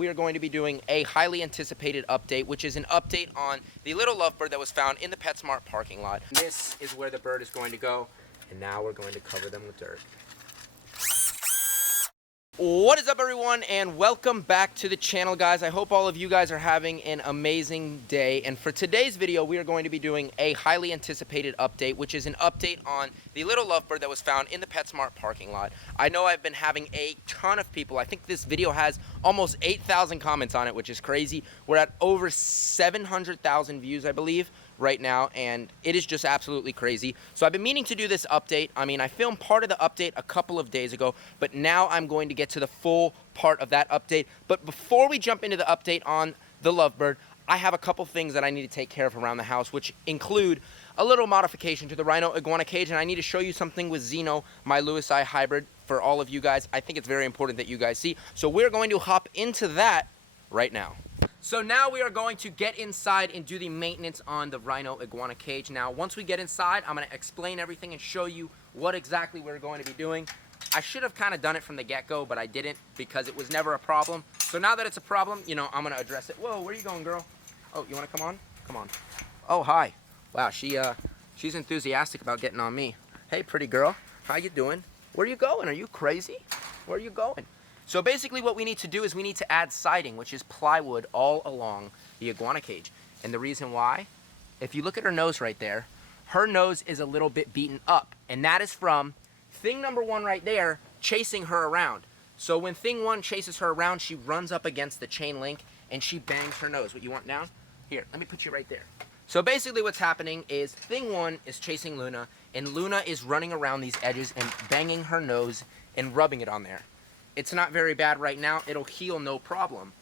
We are going to be doing a highly anticipated update, which is an update on the little lovebird that was found in the PETSMART parking lot. This is where the bird is going to go, and now we're going to cover them with dirt. What is up, everyone, and welcome back to the channel, guys. I hope all of you guys are having an amazing day. And for today's video, we are going to be doing a highly anticipated update, which is an update on the little lovebird that was found in the PETSMART parking lot. I know I've been having a ton of people. I think this video has almost 8,000 comments on it, which is crazy. We're at over 700,000 views, I believe, right now, and it is just absolutely crazy. So I've been meaning to do this update. I mean, I filmed part of the update a couple of days ago, but now I'm going to get to the full part of that update. But before we jump into the update on the lovebird, I have a couple things that I need to take care of around the house, which include a little modification to the Rhino Iguana cage, and I need to show you something with Xeno, my Lewisai hybrid, for all of you guys. I think it's very important that you guys see. So we're going to hop into that right now. So now we are going to get inside and do the maintenance on the Rhino Iguana cage. Now, once we get inside, I'm going to explain everything and show you what exactly we're going to be doing. I should have kind of done it from the get-go, but I didn't because it was never a problem. So now that it's a problem, you know, I'm going to address it. Whoa, where are you going, girl? Oh, you want to come on? Come on. Oh, hi. Wow, she's enthusiastic about getting on me. Hey, pretty girl. How you doing? Where are you going? Are you crazy? Where are you going? So basically what we need to do is we need to add siding, which is plywood, all along the iguana cage. And the reason why, if you look at her nose right there, her nose is a little bit beaten up. And that is from thing number one right there, chasing her around. So when thing one chases her around, she runs up against the chain link and she bangs her nose. What you want now? Here, let me put you right there. So basically what's happening is thing one is chasing Luna, and Luna is running around these edges and banging her nose and rubbing it on there. It's not very bad right now. It'll heal no problem.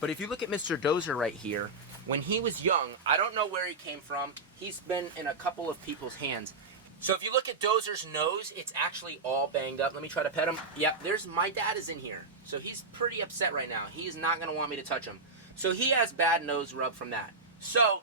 But if you look at Mr. Dozer right here, when he was young, I don't know where he came from. He's been in a couple of people's hands. So if you look at Dozer's nose, it's actually all banged up. Let me try to pet him. Yep, my dad is in here. So he's pretty upset right now. He's not going to want me to touch him. So he has bad nose rub from that. So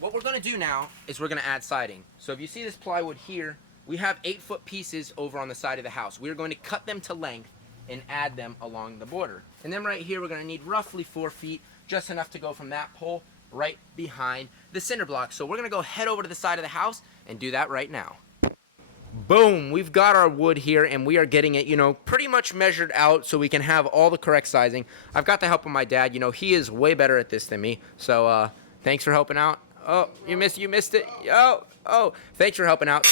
what we're going to do now is we're going to add siding. So if you see this plywood here, we have 8-foot pieces over on the side of the house. We're going to cut them to length and add them along the border. And then right here, we're going to need roughly 4 feet, just enough to go from that pole right behind the cinder block. So we're going to go head over to the side of the house and do that right now. Boom, we've got our wood here, and we are getting it, you know, pretty much measured out so we can have all the correct sizing. I've got the help of my dad. You know, he is way better at this than me. So thanks for helping out. Oh, you missed it. Oh, thanks for helping out.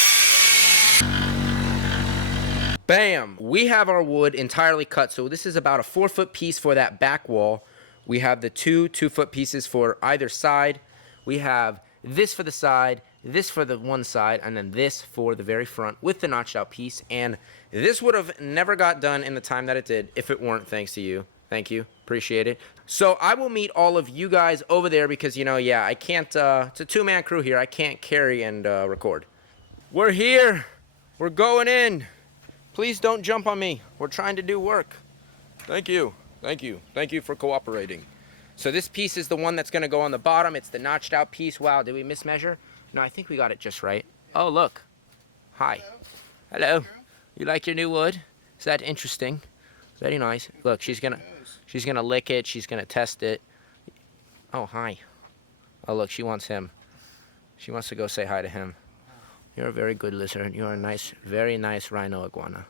Bam! We have our wood entirely cut, so this is about a 4-foot piece for that back wall. We have the 2-foot pieces for either side. We have this for the side, this for the one side, and then this for the very front with the notched out piece. And this would have never got done in the time that it did if it weren't thanks to you. Thank you. Appreciate it. So I will meet all of you guys over there because, you know, yeah, I can't, it's a 2-man crew here. I can't carry and record. We're here. We're going in. Please don't jump on me. We're trying to do work. Thank you. Thank you. Thank you for cooperating. So this piece is the one that's going to go on the bottom. It's the notched out piece. Wow, did we mismeasure? No, I think we got it just right. Oh, look. Hi. Hello. You like your new wood? Is that interesting? Very nice. Look, she's gonna lick it. She's gonna test it. Oh, hi. Oh, look, she wants him. She wants to go say hi to him. You're a very good lizard. You're a nice, very nice Rhino Iguana.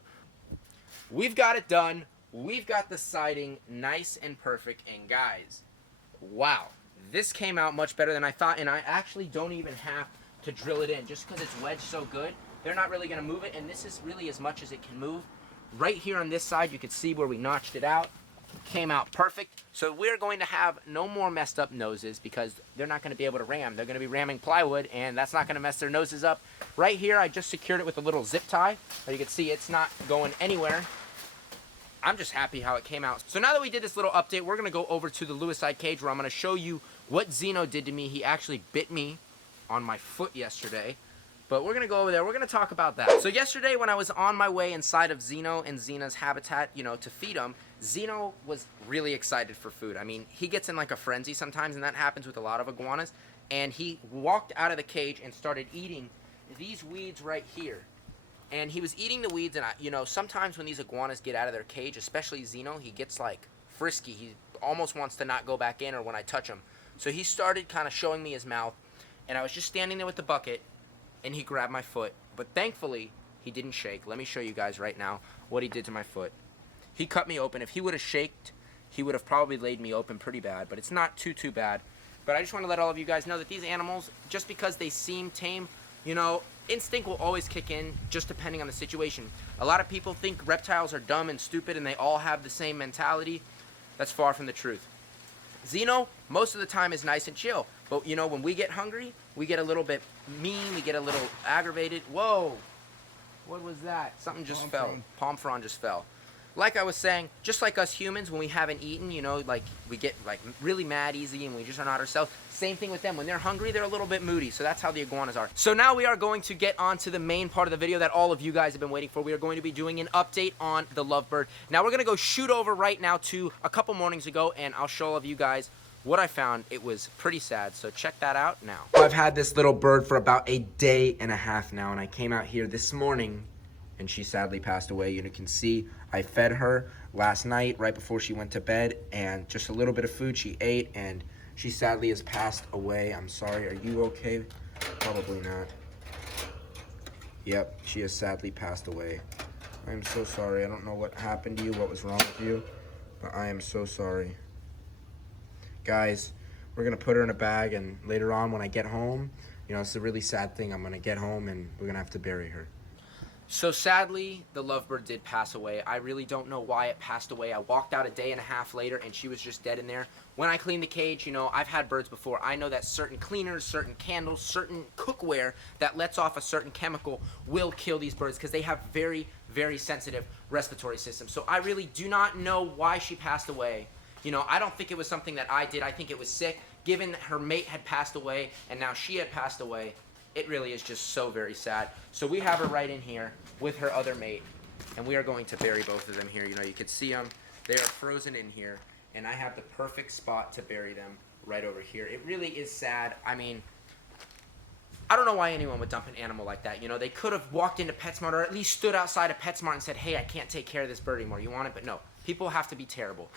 We've got it done. We've got the siding nice and perfect. And guys, wow, this came out much better than I thought. And I actually don't even have to drill it in. Just because it's wedged so good, they're not really going to move it. And this is really as much as it can move. Right here on this side, you can see where we notched it out. Came out perfect. So we're going to have no more messed up noses because they're not going to be able to ram. They're going to be ramming plywood, and that's not going to mess their noses up. Right here, I just secured it with a little zip tie. As you can see, it's not going anywhere. I'm just happy how it came out. So now that we did this little update, we're going to go over to the Lewisai cage where I'm going to show you what Xeno did to me. He actually bit me on my foot yesterday. But we're going to go over there. We're going to talk about that. So yesterday when I was on my way inside of Xeno and Xena's habitat, you know, to feed him, Xeno was really excited for food. I mean, he gets in like a frenzy sometimes, and that happens with a lot of iguanas. And he walked out of the cage and started eating these weeds right here. And he was eating the weeds, and you know, sometimes when these iguanas get out of their cage, especially Xeno, he gets like frisky. He almost wants to not go back in or when I touch him. So he started kind of showing me his mouth, and I was just standing there with the bucket, and he grabbed my foot. But thankfully, he didn't shake. Let me show you guys right now what he did to my foot. He cut me open. If he would have shaked, he would have probably laid me open pretty bad, but it's not too bad. But I just want to let all of you guys know that these animals, just because they seem tame, you know, instinct will always kick in, just depending on the situation. A lot of people think reptiles are dumb and stupid and they all have the same mentality. That's far from the truth. Zeno, most of the time, is nice and chill. But, you know, when we get hungry, we get a little bit mean, we get a little aggravated. Whoa! What was that? Something just fell. Palm frond just fell. Like I was saying, just like us humans, when we haven't eaten, you know, like we get like really mad easy and we just are not ourselves. Same thing with them. When they're hungry, they're a little bit moody. So that's how the iguanas are. So now we are going to get on to the main part of the video that all of you guys have been waiting for. We are going to be doing an update on the lovebird. Now we're going to go shoot over right now to a couple mornings ago, and I'll show all of you guys what I found. It was pretty sad, so check that out now. I've had this little bird for about a day and a half now, and I came out here this morning and she sadly passed away. You can see I fed her last night right before she went to bed, and just a little bit of food she ate, and she sadly has passed away. I'm sorry. Are you okay? Probably not. Yep, she has sadly passed away. I'm so sorry. I don't know what happened to you, what was wrong with you, but I am so sorry. Guys, we're gonna put her in a bag, and later on when I get home, you know, it's a really sad thing. I'm gonna get home and we're gonna have to bury her. So sadly, the lovebird did pass away. I really don't know why it passed away. I walked out a day and a half later and she was just dead in there. When I cleaned the cage, you know, I've had birds before. I know that certain cleaners, certain candles, certain cookware that lets off a certain chemical will kill these birds because they have very, very sensitive respiratory systems. So I really do not know why she passed away. You know, I don't think it was something that I did. I think it was sick. Given her mate had passed away and now she had passed away, it really is just so very sad. So we have her right in here with her other mate, and we are going to bury both of them here. You know, you can see them. They are frozen in here, and I have the perfect spot to bury them right over here. It really is sad. I mean, I don't know why anyone would dump an animal like that. You know, they could have walked into PetSmart or at least stood outside of PetSmart and said, hey, I can't take care of this bird anymore. You want it? But no, people have to be terrible.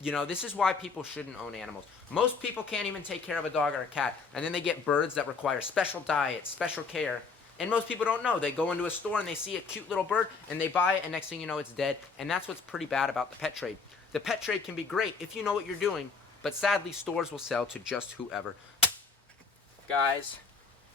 You know, this is why people shouldn't own animals. Most people can't even take care of a dog or a cat, and then they get birds that require special diet, special care, and most people don't know. They go into a store and they see a cute little bird, and they buy it, and next thing you know, it's dead, and that's what's pretty bad about the pet trade. The pet trade can be great if you know what you're doing, but sadly, stores will sell to just whoever. Guys,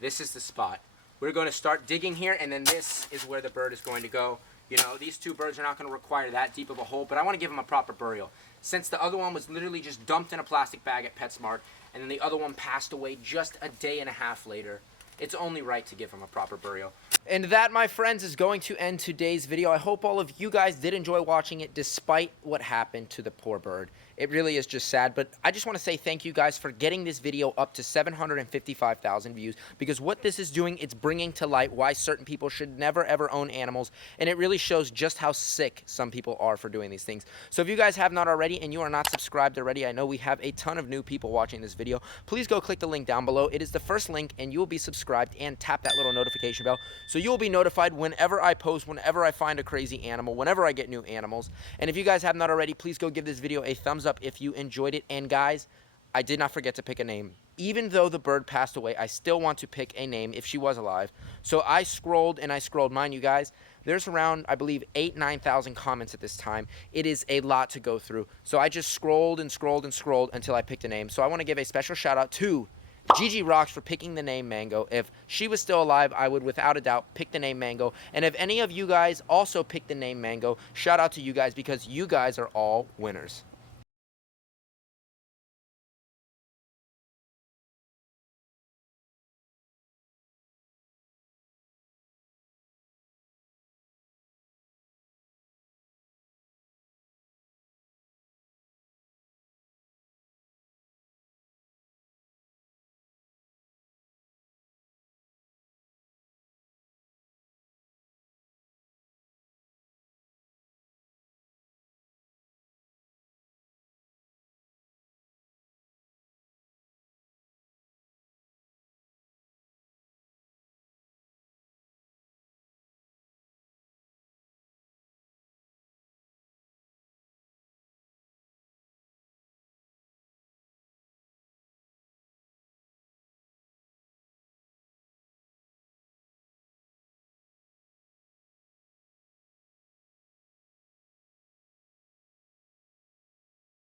this is the spot. We're going to start digging here, and then this is where the bird is going to go. You know, these two birds are not going to require that deep of a hole, but I want to give them a proper burial. Since the other one was literally just dumped in a plastic bag at PetSmart, and then the other one passed away just a day and a half later, it's only right to give him a proper burial. And that, my friends, is going to end today's video. I hope all of you guys did enjoy watching it despite what happened to the poor bird. It really is just sad, but I just want to say thank you guys for getting this video up to 755,000 views, because what this is doing, it's bringing to light why certain people should never ever own animals, and it really shows just how sick some people are for doing these things. So if you guys have not already and you are not subscribed already, I know we have a ton of new people watching this video, please go click the link down below. It is the first link, and you will be subscribed, and tap that little notification bell so you will be notified whenever I post, whenever I find a crazy animal, whenever I get new animals. And if you guys have not already, please go give this video a thumbs up if you enjoyed it. And guys, I did not forget to pick a name. Even though the bird passed away, I still want to pick a name if she was alive. So I scrolled and I scrolled. Mind you guys, there's around, I believe, 9,000 comments at this time. It is a lot to go through. So I just scrolled and scrolled and scrolled until I picked a name. So I want to give a special shout out to Gigi Rocks for picking the name Mango. If she was still alive, I would without a doubt pick the name Mango. And if any of you guys also picked the name Mango, shout out to you guys, because you guys are all winners.